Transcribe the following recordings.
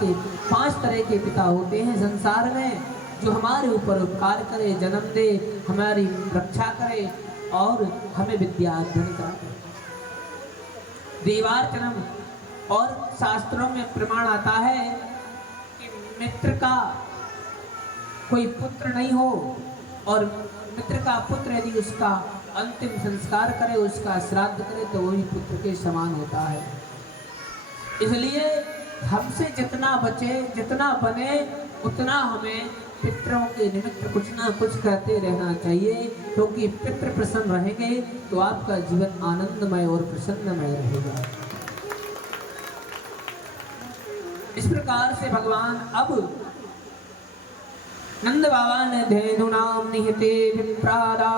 के 5 तरह के पिता होते हैं संसार में, जो हमारे ऊपर उपकार करे, जन्म दे, हमारी रक्षा करे और हमें विद्या अध्ययन कराए। देवार्चनम, और शास्त्रों में प्रमाण आता है कि मित्र का कोई पुत्र नहीं हो और मित्र का पुत्र यदि उसका अंतिम संस्कार करे, उसका श्राद्ध करे, तो वही पुत्र के समान होता है। इसलिए हमसे जितना बचे, जितना बने, उतना हमें पितरों के निमित्त कुछ ना कुछ करते रहना चाहिए, क्योंकि पितृ प्रसन्न रहेंगे तो आपका जीवन आनंदमय और प्रसन्नमय रहेगा। इस प्रकार से भगवान अब नंद बाबा ने धेनु नाम निहिते विप्रादा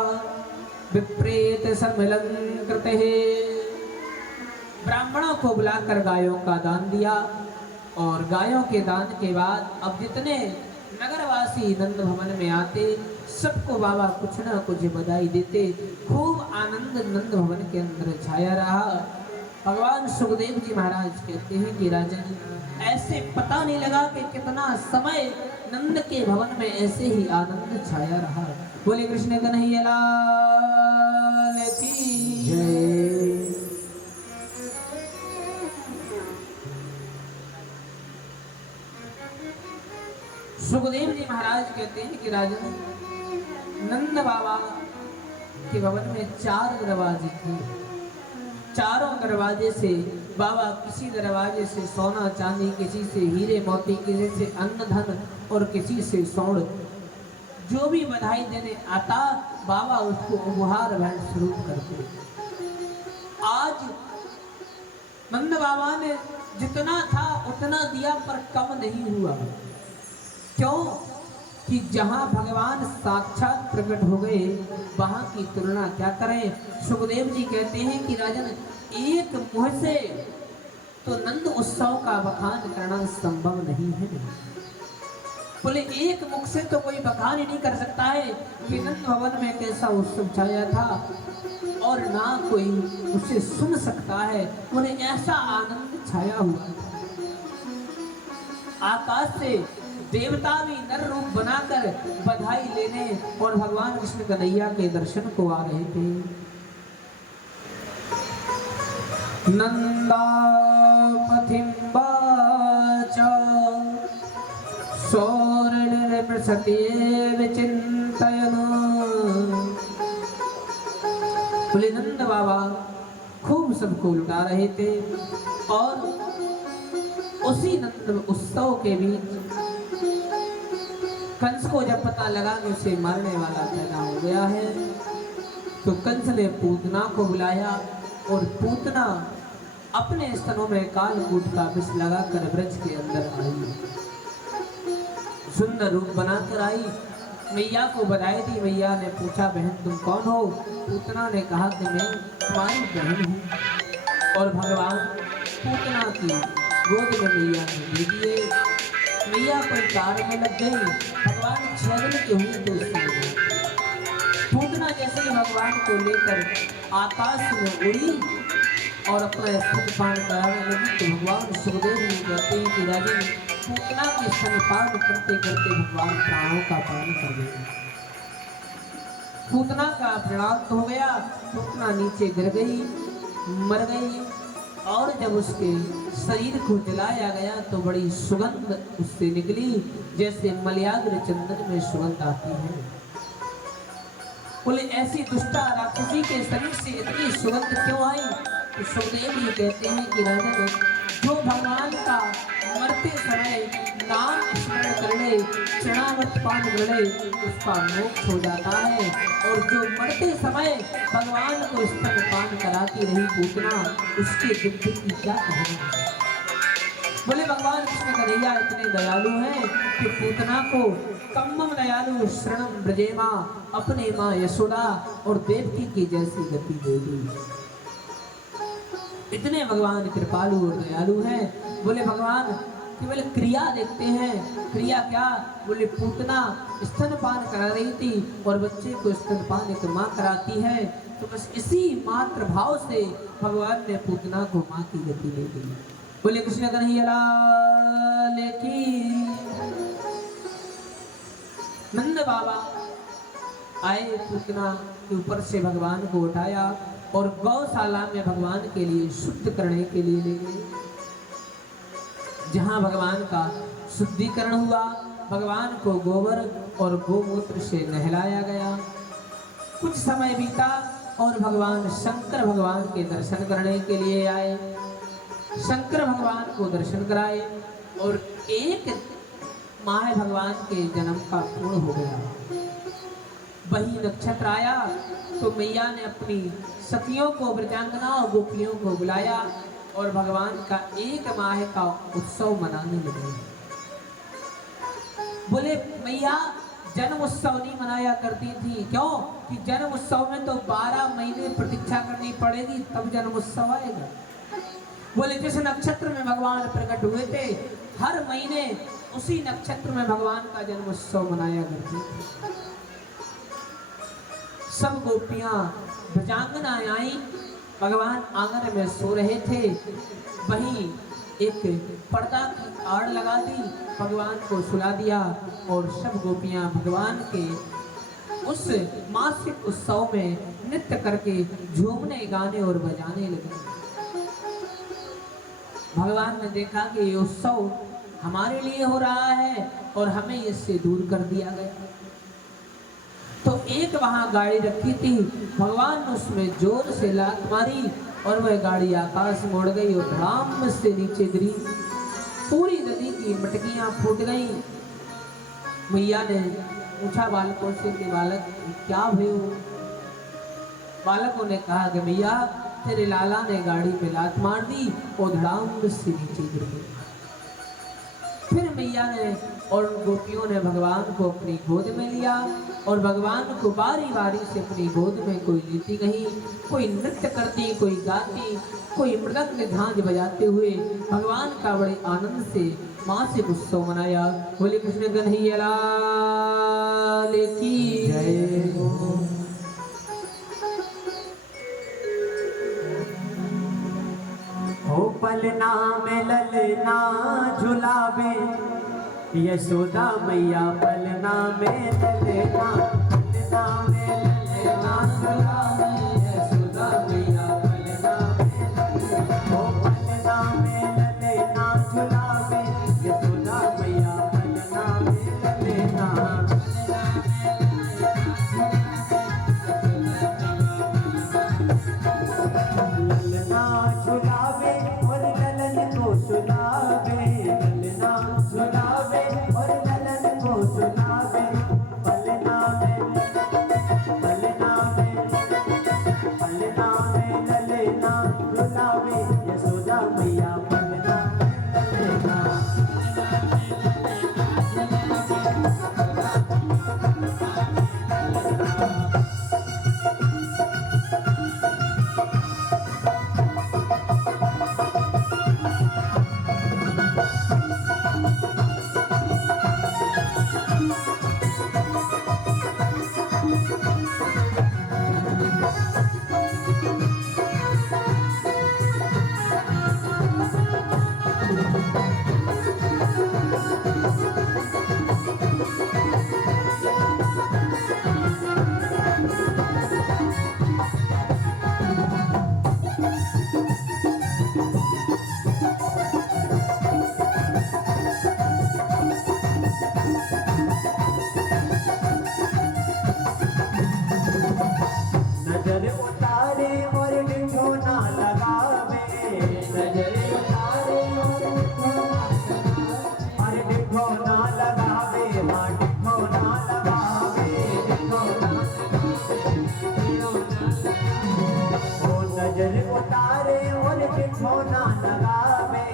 विप्रेत सम्मिलन कृते, ब्राह्मणों को बुलाकर गायों का दान दिया और गायों के दान के बाद अब जितने नगरवासी नंद भवन में आते सबको बाबा कुछ ना कुछ बधाई देते। खूब आनंद नंद भवन के अंदर छाया रहा। भगवान सुखदेव जी महाराज कहते हैं कि राजन, ऐसे पता नहीं लगा कि कितना समय नंद के भवन में ऐसे ही आनंद छाया रहा। बोले कृष्ण कन्हैया लाल की जय। सुखदेव जी महाराज कहते हैं कि राजन, नंद बाबा के भवन में 4 दरवाजे थे। चारों दरवाजे से बाबा किसी दरवाजे से सोना चांदी, किसी से हीरे मोती, किसी से अन्न धन और किसी से स्वर्ण, जो भी बधाई देने आता बाबा उसको उपहार भेंट स्वरूप करते। आज नंद बाबा ने जितना था उतना दिया पर कम नहीं हुआ। क्यों? कि जहां भगवान साक्षात प्रकट हो गए वहां की तुलना क्या करें। सुखदेव जी कहते हैं कि राजन, एक मुंह से तो नंद उत्सव का बखान करना संभव नहीं है। बोले एक मुख से तो कोई बखान ही नहीं कर सकता है कि नंद भवन में कैसा उत्सव छाया था, और ना कोई उसे सुन सकता है। बोले ऐसा आनंद छाया हुआ। आकाश से देवता भी नर रूप बनाकर बधाई लेने और भगवान कृष्ण कन्हैया के दर्शन को आ रहे थे। नंदा पथिम्बाच सौर्णिर्मृषते विचिन्तयन्। बोले नंद बाबा खूब सबको लुटा रहे थे और उसी नंद उत्सव के बीच कंस को जब पता लगा कि उसे मारने वाला पैदा हो गया है, तो कंस ने पूतना को बुलाया और पूतना अपने स्तनों में कालकूट का विष लगाकर ब्रज के अंदर आई। सुंदर रूप बनाकर आई, मैया को बधाई दी। मैया ने पूछा, बहन तुम कौन हो? पूतना ने कहा कि मैं तुम्हारी बहन हूँ। और भगवान पूतना की गोद में मैया ने दे दिए। मैया कोई कार में लग गई। भगवान 6 दिन के हुए तो उससे पूतना जैसे ही भगवान को लेकर आकाश में उड़ी और अपना स्तनपान कराने लगी, तो भगवान सुखदेव जी कहते हैं कि राजन, पूतना के स्तनपान करते करते भगवान प्राणों का पान कर गए। पूतना का प्राणांत हो गया। पूतना नीचे गिर गई, मर गई। और जब उसके शरीर को जलाया गया तो बड़ी सुगंध उससे निकली, जैसे मलयाग्र चंदन में सुगंध आती है। बोले ऐसी दुष्टा राक्षसी के शरीर से इतनी सुगंध क्यों आई? तो सुखदेव जी कहते हैं कि राजन, जो भगवान का मरते समय नाम स्मरण कर ले, चरणामृत पान कर ले, उसका मोक्ष हो जाता है। और जो मरते समय भगवान को स्तनपान कराती रही पूतना, उसके दुख की क्या कहना। बोले भगवान कृष्ण कन्हैया इतने दयालु हैं कि पूतना को कम्मम दयालु शरणम ब्रजेमा, अपने माँ यशोदा और देवकी की जैसी गति दे दी। इतने भगवान कृपालु और दयालु हैं। बोले भगवान केवल क्रिया देखते हैं। क्रिया क्या? बोले पूतना स्तनपान करा रही थी और बच्चे को स्तनपान एक माँ कराती है, तो बस इसी मात्र भाव से भगवान ने पूतना को माँ की गति दे दी। बोले कृष्ण कन्हैया लाल नंद बाबा आए, पूतना के ऊपर से भगवान को उठाया और गौशाला में भगवान के लिए शुद्ध करने के लिए ले गए। जहां भगवान का शुद्धिकरण हुआ, भगवान को गोबर और गोमूत्र से नहलाया गया। कुछ समय बीता और भगवान शंकर भगवान के दर्शन करने के लिए आए। शंकर भगवान को दर्शन कराए और एक माह भगवान के जन्म का पूर्ण हो गया। वही नक्षत्र आया तो मैया ने अपनी सखियों को, ब्रजांगना और गोपियों को बुलाया और भगवान का एक माह का उत्सव मनाने लगे। बोले मैया जन्म उत्सव नहीं मनाया करती थी, क्यों कि जन्म उत्सव में तो 12 महीने प्रतीक्षा करनी पड़ेगी तब जन्म उत्सव आएगा। बोले जिस नक्षत्र में भगवान प्रकट हुए थे, हर महीने उसी नक्षत्र में भगवान का जन्म उत्सव मनाया करती थी। सब गोपियां ब्रजांगनाएं आई, भगवान आंगन में सो रहे थे। वहीं एक पर्दा की आड़ लगा दी, भगवान को सुला दिया और सब गोपियां भगवान के उस मासिक उत्सव में नृत्य करके झूमने, गाने और बजाने लगे। भगवान ने देखा कि ये उत्सव हमारे लिए हो रहा है और हमें इससे दूर कर दिया गया। तो एक वहां गाड़ी रखी थी, भगवान ने उसमें जोर से लात मारी और वह गाड़ी आकाश मोड़ गई और धड़ाम से नीचे गिरी। पूरी नदी की मटकियां फूट गई। मैया ने पूछा बालकों से कि बालक क्या भयो? बालकों ने कहा कि मैया तेरे लाला ने गाड़ी में लात मार दी और धड़ाम से नीचे गिर गई। फिर मैया ने और गोपियों ने भगवान को अपनी गोद में लिया और भगवान को बारी बारी से अपनी गोद में कोई लेती गई, कोई नृत्य करती, कोई गाती, कोई मृदंग झांझ बजाते हुए भगवान का बड़े आनंद से मासिक उत्सव मनाया। बोले कृष्ण कन्हैया लाल की जय। हो पलना में ललना झुलावे, यशोदा मैया पलना में ललना, पलना में ललना झुलावे, यशोदा मैया पलना में ललना। हो पलना में ललना झुलावे, यशोदा मैया पलना में ललना। ललना झुलावे और ललन को सुनावे, ललना झुलावे और ललन को सुनावे। पलना में पलना में पलना में ललना झुलावे, यशोदा मैया पलना में ललना। नजर उतारे और निठोना लगावे, नजर उतारे और निठोना लगावे, हाँ निठोना लगावे, ओ नजर उतारे और निठोना लगावे।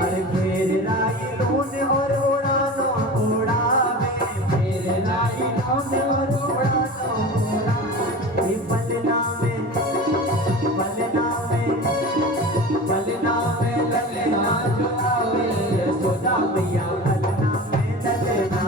अरे घेर लाई लून और उड़ानो उड़ावे, और उड़ानो उड़ावे। पलना में पलना में पलना में ललना झुलावे, यशोदा मैया पलना में ललना।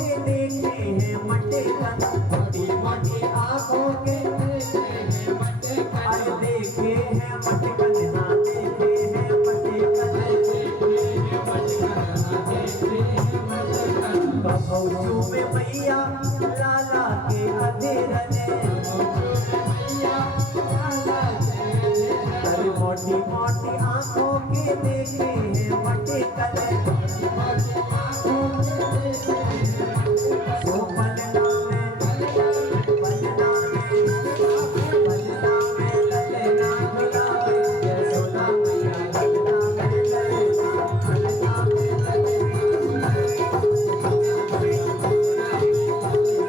के देखे हैं मटे कन, मोटी मोटी आंखों के देखे हैं मटे कन, अरे देखे हैं मटे कन, हाँ देखे हैं मटे कन, देखे हैं मटे कन, हाँ देखे हैं मटे कन। बहू में मैया लाला के अधेरन, मोटी मोटी आंखों के देखे हैं मटे कन, तो पलना में ललना झुलावे, यशोदा मैया पलना में ललना, पलना में ललना झुलावे,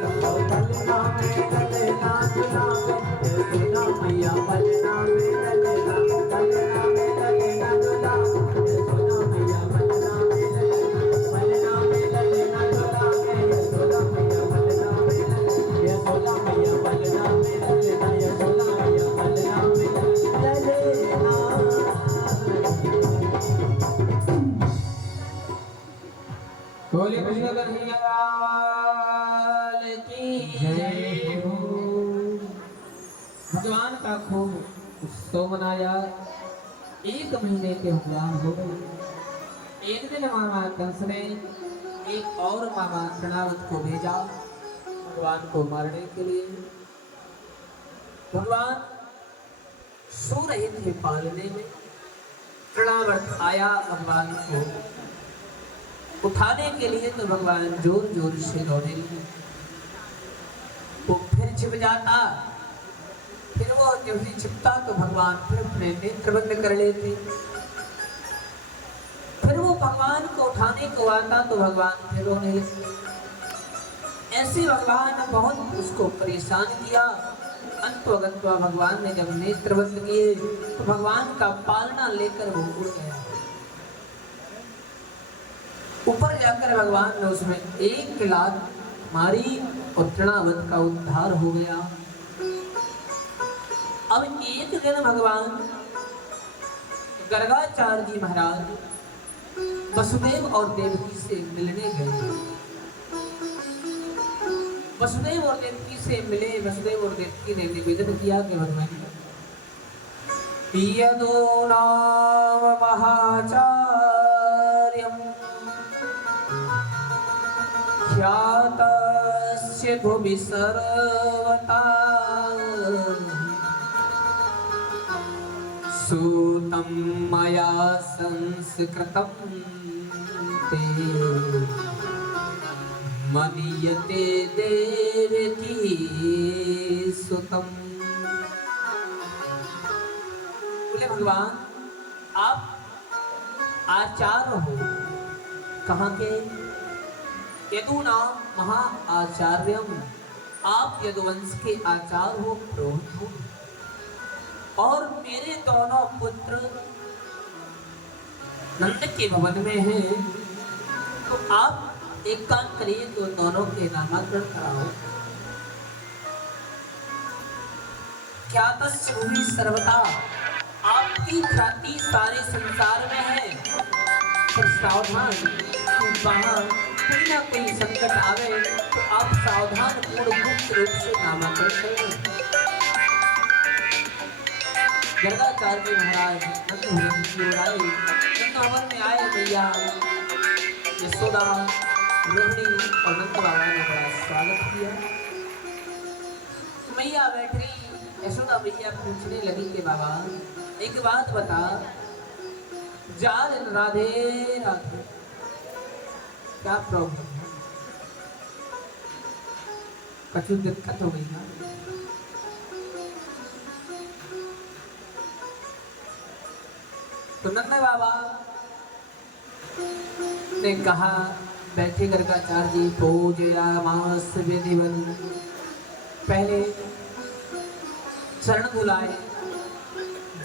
पलना में ललना झुलावे, यशोदा मैया पलना में ललना, पलना में ललना झुलावे, यशोदा मैया पलना में ललना, पलना में ललना झुलावे, यशोदा मैया पलना में ललना, यशोदा मैया पलना में ललना, यशोदा मैया पलना में ललना। बोले कृष्ण कन्हैयालाल की जय हो। भगवान का खूब उत्सव मनाया। एक महीने के भगवान हो गए। एक दिन मामा कंस ने एक और मामा तृणावत को भेजा भगवान को मारने के लिए। भगवान सो रहे थे पालने में। तृणावत आया भगवान को उठाने के लिए तो भगवान जोर जोर से दौड़े लगे। वो फिर छिप जाता, फिर वो जब भी छिपता तो भगवान फिर अपने नेत्र बंद कर लेते। फिर वो भगवान को उठाने को आता तो भगवान फिर रोने लगते। ऐसे भगवान ने बहुत उसको परेशान किया। अंततः भगवान ने जब नेत्र बंद किए तो भगवान का पालना लेकर वो उड़ गया। ऊपर जाकर भगवान ने उसमें एक लात मारी और तृणावत का उद्धार हो गया। अब एक दिन भगवान गर्गाचार्य जी महाराज वसुदेव और देवकी से मिलने गए। वसुदेव और देवकी से मिले। वसुदेव और देवकी ने निवेदन किया कि भगवान यदो नाम महाचार्यम् ख्यातस्य भुवि सर्वथा सूतं मया संस्कृतं ते मदीयते देवकी सुतम्। बोले भगवान आप आचार्य हो। कहाँ के? यदुना महा आचार्यम, आप यदुवंश के आचार्य हो, पुरोहित हो। और मेरे दोनों पुत्र नंद के भवन में हैं, तो आप एक काम करिए तो दोनों के नामकरण कराओ। ख्यातस्य भुवि सर्वथा, आपकी ख्याति सारे संसार में है। पर सावधान, वहाँ कोई ना कोई संकट आवे तो आप सावधान पूर्ण गुप्त रूप से नामकरण करें। गर्गाचार्य जी महाराज नंदभवन में आए। मैया यशोदा, रोहिणी और नंद बाबा ने बड़ा स्वागत किया। मैया बैठ गई। यशोदा मैया पूछने लगी कि बाबा एक बात बता, जाल राधे राधे क्या प्रॉब्लम है? कछु दिक्कत हो गई ना? तो नंद बाबा ने कहा, बैठे गर्गाचार्य जी पूजयामास विधिवत। पहले चरण धुलाए,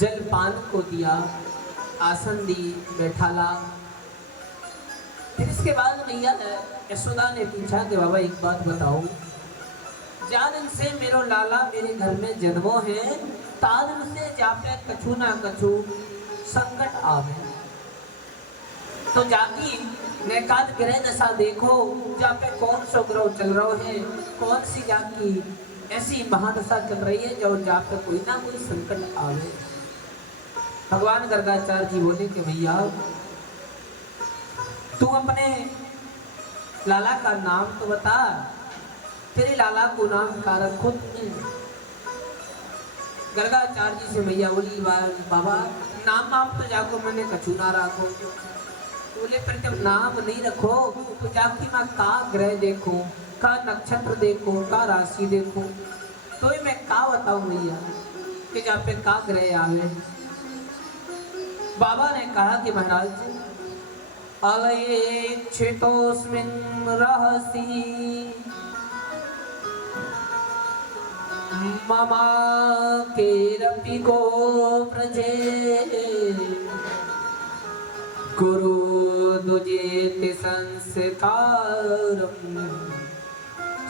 जलपान को दिया, आसन दी, बैठाला। फिर इसके बाद मैया यशोदा ने पूछा कि बाबा एक बात बताओ, जान से मेरो लाला मेरे घर में जन्मो है, तादन से जापे कछु ना कछु संकट आवे। तो जाकी ने काद ग्रह दशा देखो जहाँ पे कौन सो ग्रह चल रहा है, कौन सी जाकी ऐसी महादशा चल रही है जो जहाँ पे कोई ना कोई संकट आवे। भगवान गर्गाचार्य जी बोले कि भैया तू अपने लाला का नाम तो बता, तेरे लाला को नाम का रखो तुमने। गर्गाचार्य जी से भैया बोली बाबा नाम आप तो जाको मैंने कछु ना रखो। बोले पर जब नाम नहीं रखो तो जाके मैं का ग्रह देखो, का नक्षत्र देखो, का राशि देखो, तो ही मैं का बताऊं भैया कि जहाँ पे का ग्रह आवे। बाबा ने कहा कि महाराज अवयेक्षितोऽस्मिन् रहसि ममाकेरपि गोव्रजे कुरु दुजेति संस्कारम्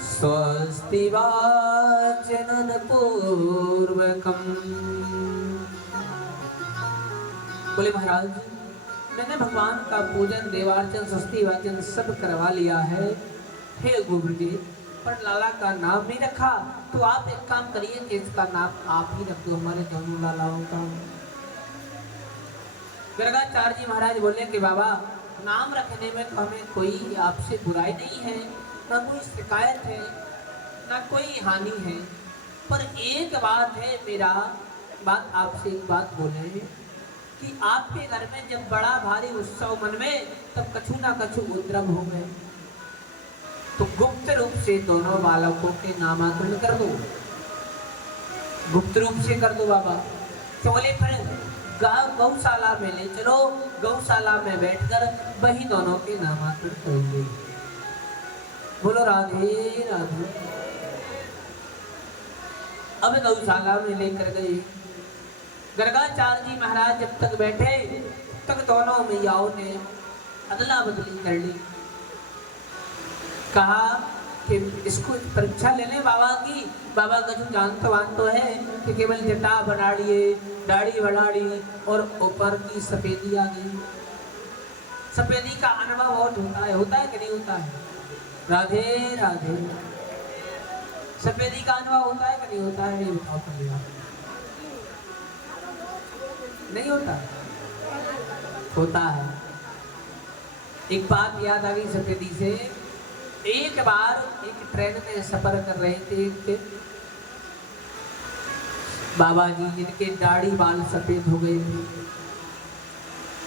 स्वस्ति वाचनन पूर्वकम्। बोले महाराज मैंने भगवान का पूजन देवार्चन स्वस्ति वाचन सब करवा लिया है, हे गुरुजी, पर लाला का नाम नहीं रखा। तो आप एक काम करिए कि इसका नाम आप ही रख दो, हमारे दोनों लालाओं का। गर्गाचार्य जी महाराज बोले कि बाबा नाम रखने में तो हमें कोई आपसे बुराई नहीं है, ना कोई शिकायत है, ना कोई हानि है, पर एक बात है, मेरा बात आपसे एक बात बोले कि आपके घर में जब बड़ा भारी उत्सव मन में तब कछु ना कछु उपद्रव हो गए, तो गुप्त रूप से दोनों बालकों के नामाकरण कर दो, गुप्त रूप से कर दो बाबा। तो बोले फिर गौशाला में ले चलो, गौशाला में बैठकर वही दोनों के नामाकरण करेंगे। बोलो राधे राधे। अब गौशाला में लेकर गए। गर्गाचार्य जी महाराज जब तक बैठे तब तक दोनों मैयाओं ने अदला बदली कर ली। कहा कि इसको परीक्षा ले लें बाबा की। बाबा का जो जानतवान तो है कि केवल जटा बना लिए, दाढ़ी बढ़ा ली और ऊपर की सफेदी आ गई। सफेदी का अनुभव बहुत होता है कि नहीं होता है? राधे राधे। सफेदी का अनुभव होता है कि नहीं होता है? ये बताओ पहले। नहीं होता? होता है। एक बात याद आ गई सफेदी से। एक बार एक ट्रेन में सफर कर रहे थे एक बाबा जी जिनके दाढ़ी बाल सफेद हो गए थे।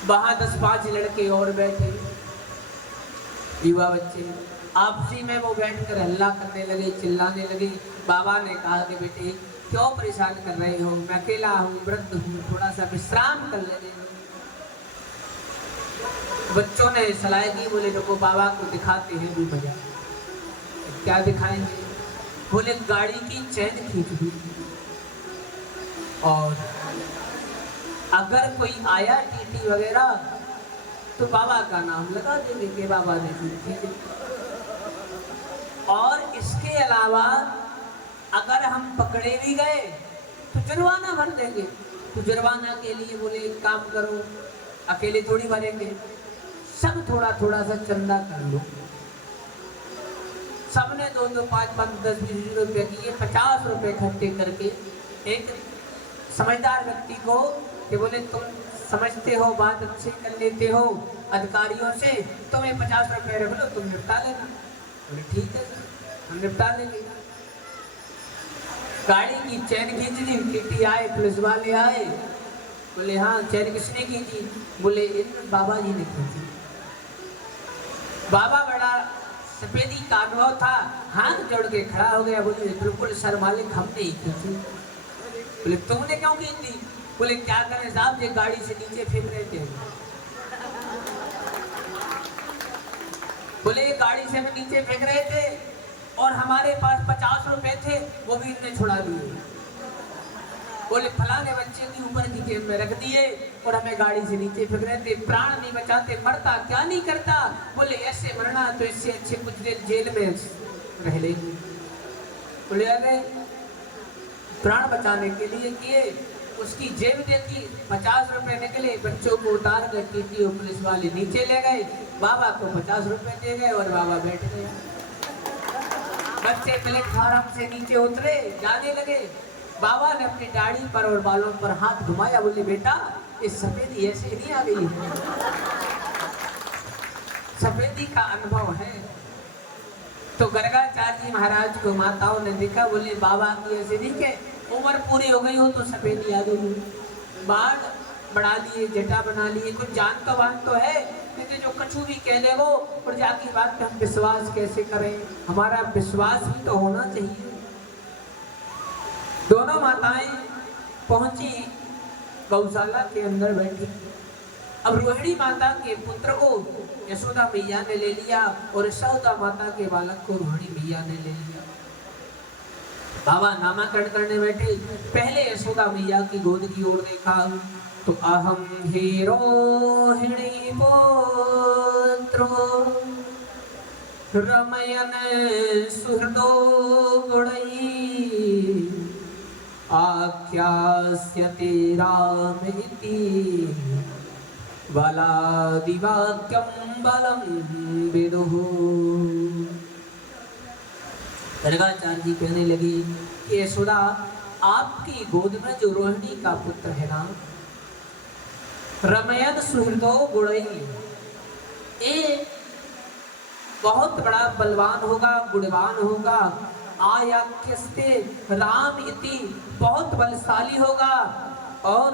वहां 10-5 लड़के और बैठे, युवा बच्चे, आपसी में वो बैठकर हल्ला करने लगे, चिल्लाने लगे। बाबा ने कहा कि बेटे क्यों परेशान कर रहे हो, मैं अकेला हूँ, वृद्ध हूँ, थोड़ा सा विश्राम कर लेने। बच्चों ने सलाह की, बोले देखो बाबा को दिखाते हैं भी मजा। क्या दिखाएंगे? बोले गाड़ी की चैन खींच दी और अगर कोई आया टीटी वगैरह तो बाबा का नाम लगा देंगे कि बाबा ने खींची। और इसके अलावा अगर हम पकड़े भी गए तो जुर्माना भर देंगे। तो जुर्माना के लिए बोले एक काम करो, अकेले थोड़ी भरेंगे, सब थोड़ा थोड़ा सा चंदा कर लो। सबने 2-2, 5-5, 10-20 रुपए किए, 50 रुपए इकट्ठे करके एक समझदार व्यक्ति को कि बोले तुम समझते हो, बात अच्छे कर लेते हो अधिकारियों से, तुम्हें 50 रुपए रख लो, तुम निपटा लेना। बोले ठीक है हम निपटा लेंगे। गाड़ी की चैन खींच दी, टीटी आए, पुलिस वाले आए, बोले हाँ चैन किसने खींची? बोले इन बाबा जी ने खींची। बाबा बड़ा सफेदी का अनुभव था, हाथ जोड़ के खड़ा हो गया, बोले बिल्कुल सर मालिक हमने ही खींची। बोले तुमने क्यों खींची? बोले क्या करें साहब, ये गाड़ी से नीचे फेंक रहे थे। बोले ये गाड़ी से हम नीचे फेंक रहे थे और हमारे पास 50 रुपए थे, वो भी इनने छुड़ा दिए। बोले फलाने बच्चे की ऊपर की जेब में रख दिए और हमें गाड़ी से नीचे फेंक रहे थे, प्राण नहीं बचाते, मरता क्या नहीं करता। बोले ऐसे मरना तो इससे अच्छे कुछ देर जेल में रह लेंगे। बोले अरे प्राण बचाने के लिए किए, उसकी जेब देखी, 50 रुपए निकले, बच्चों को उतार कर टीटी और पुलिस वाले नीचे ले गए, बाबा को 50 रुपए दे गए और बाबा बैठ गए। बच्चे प्लेटफार्म से नीचे उतरे, जाने लगे। बाबा ने अपनी दाढ़ी पर और बालों पर हाथ घुमाया, बोले बेटा इस सफेदी ऐसे नहीं आ गई, सफेदी का अनुभव है। तो गर्गाचार्य जी महाराज को माताओं ने देखा, बोले बाबा की ऐसे नहीं के उम्र पूरी हो गई हो तो सफेदी आ गई, बाल बढ़ा लिए, जटा बना लिए, कुछ जान का बात तो है, लेकिन जो कछु भी कह दे वो प्रजा की बात पे हम विश्वास कैसे करें, हमारा विश्वास भी तो होना चाहिए। दोनों माताएं पहुंची, गौशाला के अंदर बैठी। अब रोहिणी माता के पुत्र को यशोदा मैया ने ले लिया और यशोदा माता के बालक को रोहिणी मैया ने ले लिया। बाबा नामकरण करने बैठे, पहले यशोदा मैया की गोद की ओर देखा तो अहम ही रोहिणी पुत्रो रमयन सुहृदो गुणै आख्यास्यते रामेति बलादिवाक्यं बलं विदुः। गर्गाचार्य जी कहने लगी कि यशोदा आपकी गोद में जो रोहिणी का पुत्र है ना, रमयन सुहृदो गुणै, ये बहुत बड़ा बलवान होगा, गुणवान होगा। आयाख्यस्ते राम इति, बहुत बलशाली होगा। और